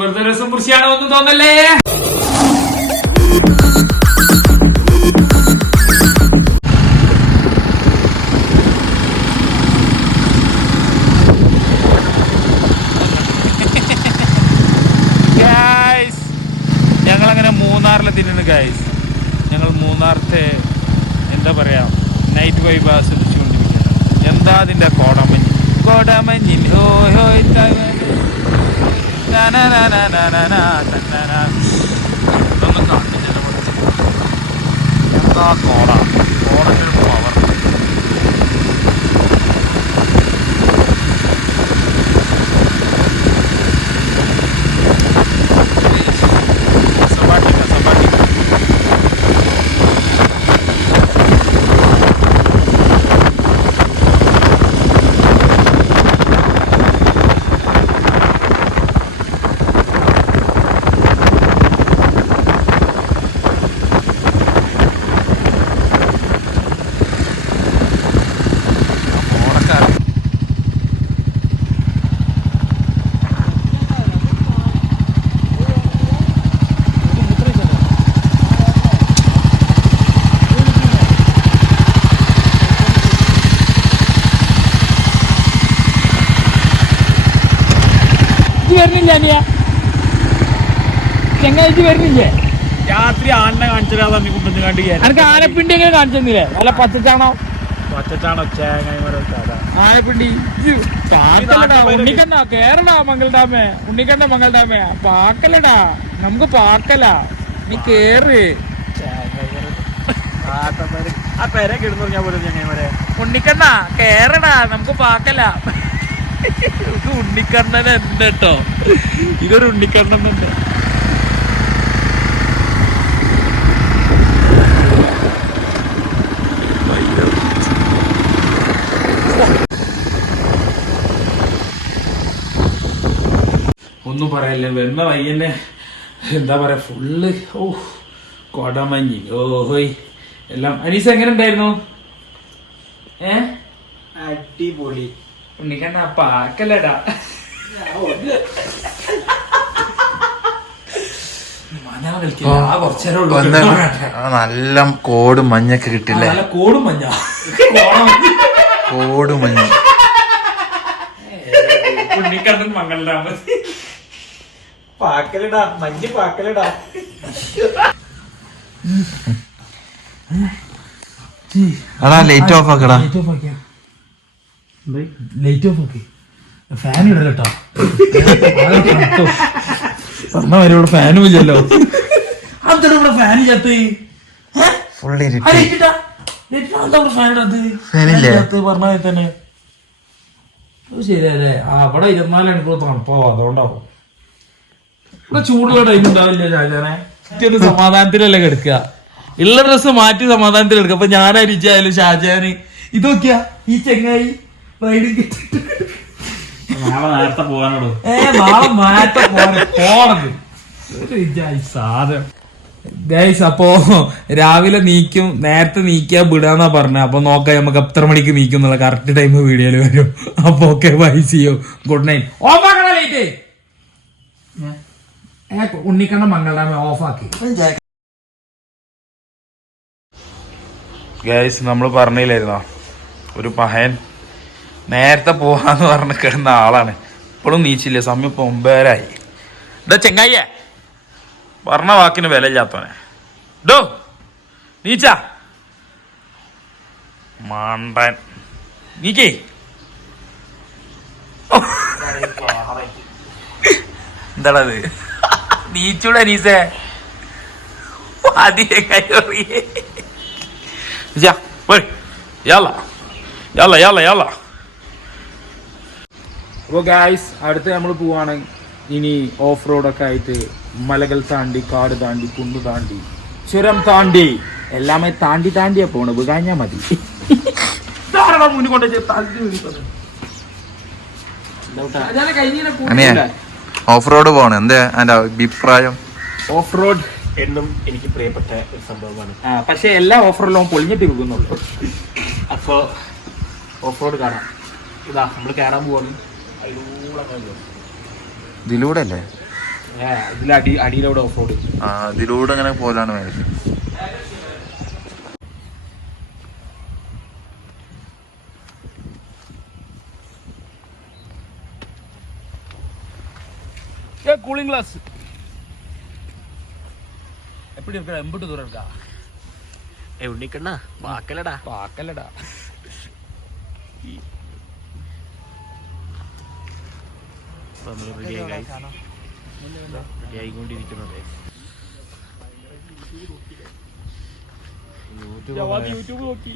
വെറുതെ രസം കുറിച്ചാണോ ഒന്നും തോന്നല്ലേ. ഞങ്ങളങ്ങനെ മൂന്നാറിലെത്തിയിട്ടുണ്ട് ഗൈസ്. ഞങ്ങൾ മൂന്നാറത്തെ എന്താ പറയാ നൈറ്റ് വൈബ് ആസ്വദിച്ചുകൊണ്ടിരിക്കുകയാണ്. എന്താ അതിൻ്റെ കോടമഞ്ഞ് ഇതൊന്നും കാണില്ല. എന്താ കോടൻ്റെ ഒരു പവർ. ചെങ്ങാഴ്ച വരുന്നില്ലേ? രാത്രി ആനെ കാണിച്ചാ കുട്ടഞ്ഞ് കണ്ടു. എനിക്ക് ആനപ്പിണ്ടി എങ്ങനെ കാണിച്ചെന്നില്ലേ? നല്ല പച്ചച്ചാണോ ആനപ്പിണ്ടി ഉണ്ണിക്കണ്ണ കേരള മംഗൾഡാമേ. ഉണ്ണിക്കണ്ണ മംഗൾഡാമേ പാക്കലടാ. നമുക്ക് പാക്കല. നീ കേറ്. ഉണ്ണിക്കണ്ണ കേറടാ. നമുക്ക് പാക്കല. ഉണ്ണിക്കണ്ണൻ ഉണ്ട് കേട്ടോ. ഇതൊരു ഉണ്ണിക്കണ്ണൻ ഉണ്ട്. ഒന്നും പറയല്ലേ. വരുന്ന വയ്യന്നെ എന്താ പറയാ ഫുള്ള് കോടമഞ്ഞി. ഓഹോയ് എല്ലാം. അനീസ് എങ്ങനെ ഉണ്ടായിരുന്നു? അടിപൊളി. ഉണ്ണിക്കണ്ണ പാക്കലടാ. നല്ല കോടും മഞ്ഞൊക്കെ കിട്ടില്ലേ? കോടും മഞ്ഞ കോടും മഞ്ഞ്. ഉണ്ണിക്കണ്ണൻ മംഗൾഡാമ പാക്കലടാ. മഞ്ഞ് പാക്കലടാ. എടാ ലൈറ്റ് ഓഫ് ആക്കടാ. ലൈറ്റ് ഓഫ് ആക്കി. ഫാൻ ഇടല്ലോ. പറഞ്ഞ വരെ ഇവിടെ ഫാനും ഇല്ലല്ലോ. അതെന്താ ഇവിടെ ഫാൻ ചത്ത്? പറഞ്ഞ തന്നെ ശരിയല്ലേ? അവിടെ 24 മണിക്കൂർ തണുപ്പാവും. അതുകൊണ്ടാവും. ഇവിടെ ചൂടുള്ള ടൈം ഉണ്ടാവില്ല. ഷാജാനെ സമാധാനത്തിലല്ലേ കിടക്കുക. ഉള്ള ഡ്രസ്സ് മാറ്റി സമാധാനത്തിൽ എടുക്കുക. അപ്പൊ ഞാനായിരിച്ചായാലും ഷാജാന് ഇതൊക്കെയാ ഈ ചെങ്ങായി റൈഡിങ് നാളെ നേരത്തെ പോകാനോട്. നാളെ നേരത്തെ പോണത് സാധനം ഗൈസ്. അപ്പോ രാവിലെ നീക്കും. നേരത്തെ നീക്കാ വിടാന്നാ പറഞ്ഞ. അപ്പൊ നോക്കാം നമുക്ക് എത്ര മണിക്ക് നീക്കും എന്നുള്ള കറക്റ്റ് ടൈം വീഡിയോയിൽ വരും. അപ്പൊ okay bye, see you, good night. Off ആക്കണ ലൈറ്റ്. ഉണ്ണിക്കണ്ണ മംഗളാമേ ഓഫ് ആക്കി. ഗൈസ് നമ്മൾ പറഞ്ഞില്ലായിരുന്നോ ഒരു പഹയൻ നേരത്തെ പോവാന്ന് പറഞ്ഞ് കിടന്ന ആളാണ്. ഇപ്പോഴും നീച്ചില്ല. സമയം ഇപ്പൊ 9:30 ഇതാ ചെങ്ങായിയെ പറഞ്ഞ വാക്കിന് വില ഇല്ലാത്തവനെ. ഡോ നീച്ച മാണ്ടൻ നീക്കേ. എന്താണത്? നീച്ചൂടെ നീസേ. അപ്പൊ ഗായ്സ് അടുത്ത് നമ്മൾ പോവാണ് ഇനി ഓഫ് റോഡൊക്കെ ആയിട്ട്. മലകൾ താണ്ടി, കാട് താണ്ടി, കുന്നു താണ്ടി, ചുരം താണ്ടി, എല്ലാമേ താണ്ടി താണ്ടിയാ പോണ്. വികാഞ്ഞാ മതി. മുന്നിൽ കൊണ്ട് ഓഫ് റോഡ് പോകണം. എന്താ എന്റെ അഭിപ്രായം? ഓഫ് റോഡ് എന്നും എനിക്ക് പ്രിയപ്പെട്ട ഒരു സംഭവമാണ്. പക്ഷെ എല്ലാ ഓഫറിലും പൊളിഞ്ഞിട്ട് വിൽക്കുന്നുള്ളൂ. അപ്പോൾ ഓഫ് റോഡ് കാണാം. ഇതാ നമ്മൾ കയറാൻ പോവാണ്. അതിലൂടെ ഇതിലൂടെ അല്ലേ? അടിയിലൂടെ ഓഫ് റോഡ്. ആ ഇതിലൂടെ അങ്ങനെ പോലാണ് വേണ്ടത്. கூலிங் கிளாஸ் எப்படி இருக்கா? எம்பிட்டு தூரம் இருக்கா? ഉണ്ണിക്കണ്ണ പാക്കലടാ പാക്കല്ലടാ. റെഡിയായിക്കൊണ്ടിരിക്കുന്നത്. യൂട്യൂബ് നോക്കി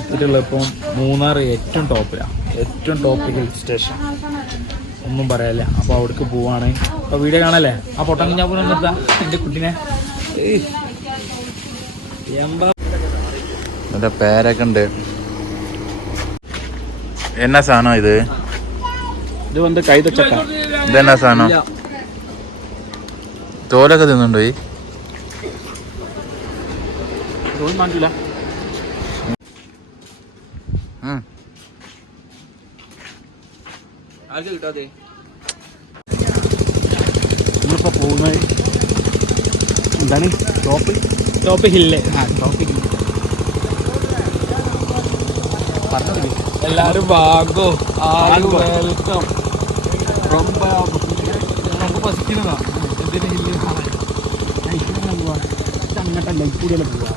എത്തിയിട്ടുള്ളത് ഇപ്പം മൂന്നാർ ഏറ്റവും ടോപ്പിലാണ്, ഏറ്റവും ടോപ്പ് ഹിൽ സ്റ്റേഷൻ, ഒന്നും പറയാനില്ല. അപ്പോൾ അവിടേക്ക് പോവാണ്. അപ്പോൾ വീഡിയോ കാണല്ലേ? ആ പൊട്ടങ്ങ ഞാൻ പോലും നിർത്താം എൻ്റെ കുട്ടീനെ. അതിന്റെ പേരൊക്കെ ഉണ്ട്. എന്നാ സാധനം ഇത്? ഇത് വന്ന് കൈതച്ചക്ക. ഇതെന്നാ സാധനം? തോലൊക്കെ തിന്നുണ്ടോ? ഈ കാണില്ല. നമ്മളിപ്പോൾ പോകുന്നത് എന്താണ്? Top hill. Top hill. എല്ലാരും വാങ്ങോ, ആരും വെൽക്കം. ரொம்ப പസിക്കുന്നതാ. അങ്ങോട്ടല്ല കൂടുതൽ പോവാ.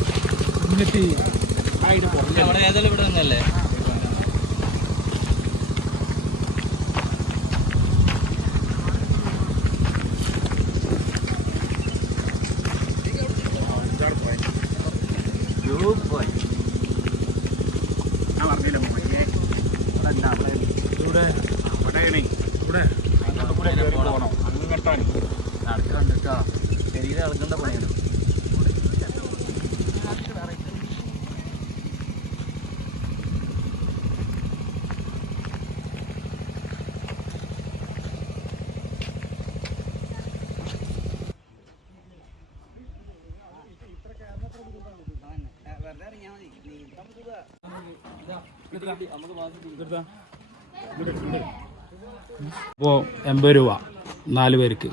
എന്നിട്ട് ഇവിടെ നിന്നല്ലേ ശരീരം ഇളകേണ്ട പണിയാണ്. ഇപ്പോൾ 80 രൂപ 4 പേർക്ക്.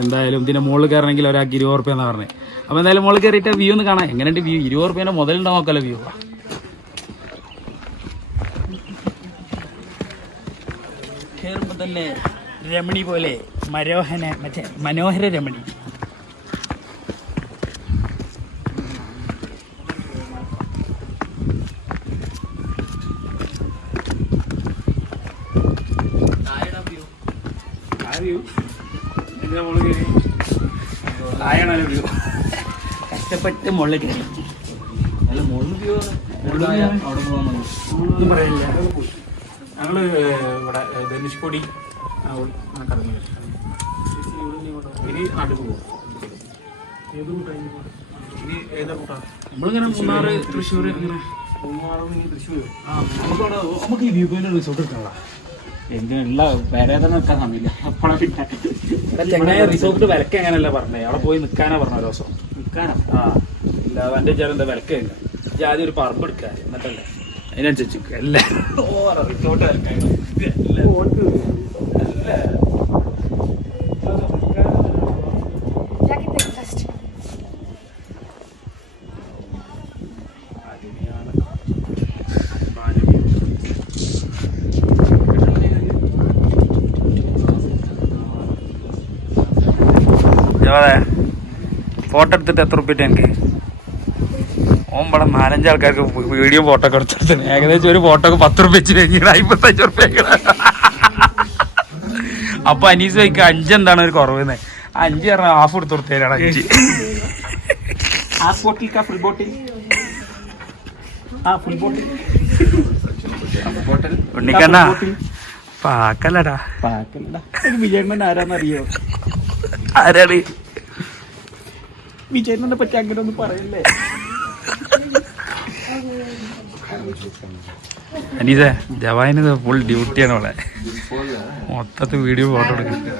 എന്തായാലും ഇതിൻ്റെ മുകളിൽ കയറണമെങ്കിൽ ഒരാൾക്ക് 20 റുപ്യ എന്നാണ് പറഞ്ഞത്. അപ്പോൾ എന്തായാലും മുകളിൽ കയറിയിട്ട് വ്യൂ ഒന്ന് കാണാം. എങ്ങനെയുണ്ട് വ്യൂ? 20 റുപ്യേൻ്റെ മുതലുണ്ടാവും നോക്കല്ലോ വ്യൂ. കയറുമ്പോൾ തന്നെ രമണി പോലെ മനോഹര രമണി. കഷ്ടപ്പെട്ട് മുകളിൽ കയറി. അല്ല മുകളിൽ വ്യൂ ഒന്നും പറയില്ല. ഞങ്ങള് ഇവിടെ ധനുഷ്കോടി ഇനി നാട്ടിൽ പോകും. നമ്മളിങ്ങനെ മൂന്നാറ്, തൃശ്ശൂർ, ഇങ്ങനെ നമുക്ക് ഈ വ്യൂ പോയിന്റ് റിസോർട്ട് എടുക്കണല്ലോ. എന്തിനുള്ള വേറെ തന്നെ നിൽക്കാൻ സമയമില്ല. അപ്പോഴാണ് ചെങ്ങായ റിസോർട്ട് വിലക്ക് എങ്ങനെയല്ല പറഞ്ഞേ, അവിടെ പോയി നിൽക്കാനാ പറഞ്ഞ ഒരു ദിവസം. നിൽക്കാനാ? ആ ഇല്ല, എൻ്റെ വിചാരം എന്താ വിലക്ക് കഴിഞ്ഞ ആദ്യം ഒരു പറമ്പ് എടുക്കുക, എന്നിട്ടല്ലേ അതിനനുസരിച്ച് അല്ലേ റിസോർട്ട് ഫോട്ടോ എടുത്തിട്ട് എത്ര റുപ്യ എനിക്ക്? ഓമ്പടെ 4-5 ആൾക്കാർക്ക് വീഡിയോ ഫോട്ടോ ഒക്കെ എടുത്തിട്ട് ഏകദേശം ഒരു ഫോട്ടോ 10 റുപ്യ വെച്ച് കഴിഞ്ഞാൽ 55 റുപ്യ. അപ്പൊ അനീസ് വയ്ക്കുക 5 എന്താണ് ഒരു കുറവെന്ന്. 5 പറഞ്ഞാൽ ഹാഫ് എടുത്ത് കൊടുത്തേരാണ് 5. ഉണ്ണിക്കണ്ണ പാക്കല്ലടാ. വിജയണ്ണൻ ആരാന്നറിയോ? ആരാണ്? വിജയണ്ണനെ പറ്റി അങ്ങനെ ഒന്നും പറയല്ലേ. അനീസേ ജവാനിത് ഫുൾ ഡ്യൂട്ടിയാണ് അവിടെ. മൊത്തത്തിൽ വീഡിയോ ഫോട്ടോ എടുക്കുന്നത്.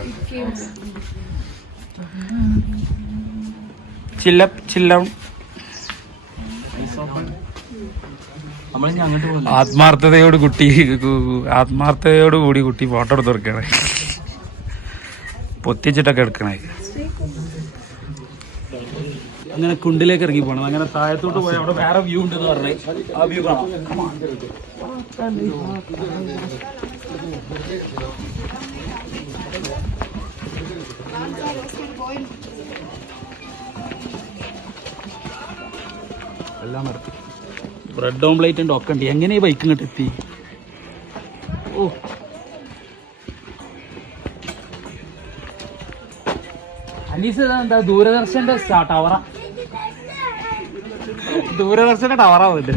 ആത്മാർത്ഥതയോടുകൂടി കുട്ടി ഫോട്ടോ എടുത്ത് കൊടുക്കണേ, പൊത്തിച്ചിട്ടൊക്കെ എടുക്കണേ. അങ്ങനെ കുണ്ടിലേക്ക് ഇറങ്ങി പോകണം. അങ്ങനെ താഴത്തോട്ട് പോയി അവിടെ വേറെ വ്യൂ ഉണ്ടെന്ന് പറഞ്ഞേ, ആ വ്യൂ കാണാം. എല്ലാം നടത്തി. ബ്രെഡ് ഓംപ്ലേറ്റ് ഉണ്ട്, ഒക്കെ ഉണ്ട്. എങ്ങനെ ഈ ബൈക്ക് ഇങ്ങോട്ട് എത്തി? ഓ അനീസ് എന്താ ദൂരദർശന്റെ ടവറാ? ദൂരദർശന്റെ ടവറാ പോയിട്ട്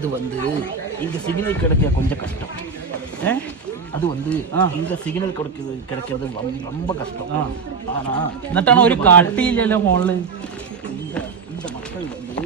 அது வந்து இங்க சிக்னல் கிடைக்க கொஞ்சம் கஷ்டம். அது வந்து இங்க சிக்னல் கிடைக்கிறது ரொம்ப கஷ்டம். ஆனா എന്നിട്ടാണ് ഒരു കാട്ടിയില്ലല്ലോ ഫോണില്. இந்த மக்கள் வந்து